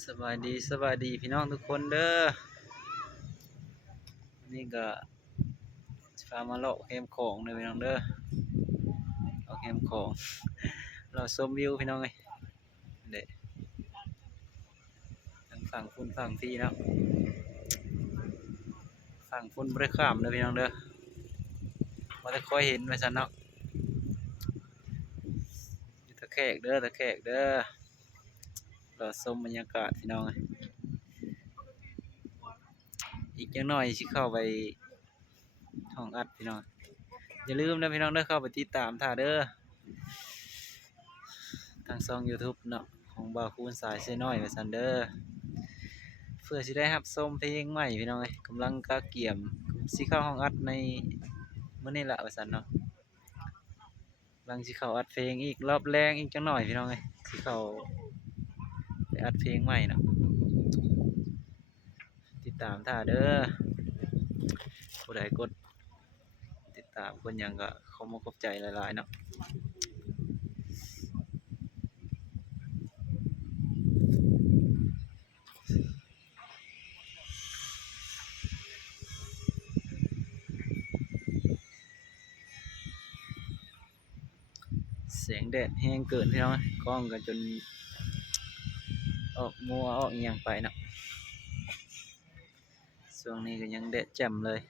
สบายดีพี่น้องทุกคนเด้อนี่ก็พามาเลาะแคมป์ของเด้อพี่น้องเด้อเอาแคมป์ของเราชมวิวพี่น้องเอ้ยเด้ทั้งฝั่งฝุ่นฝั่งพี่เนาะฝั่งฝุ่นบ่ได้ข้ามเด้อพี่น้องเด้อบ่ได้ค่อยเห็นว่าซั่นเนาะอยู่ตะแคกเด้อเราชมบรรยากาศพี่น้องเอ้ยอีกจักหน่อยสิเข้าไปห้องอัดพี่น้องอย่าลืมนะพี่น้องเด้อเข้าไปติดตามท่าเด้อทางช่อง YouTube เนาะของบ่าวคูณสายเซน้อยว่าซั่นเด้อเพื่อสิได้รับชมเพลงใหม่พี่น้องเอ้ยกำลังกะเกี่ยมสิเข้าห้องอัดในมื้อนี้ล่ะว่าซั่นเนาะกำลังสิเข้าอัดเพลงอีกรอบแรงอีกจักหน่อยพี่น้องเอ้ยสิเข้าไปอัดเพลงใหม่เนาะติดตามท่าเด้อผู้ใดกดติดตามคนหยังก็ขอขอบใจหลายๆเนาะแสงแดดแรงเกินพี่น้องเอ้ยกล้องก็จนออกมัวออกอีหยังไปเนาะช่วงนี้ก็ยังแดดแจ่มเลย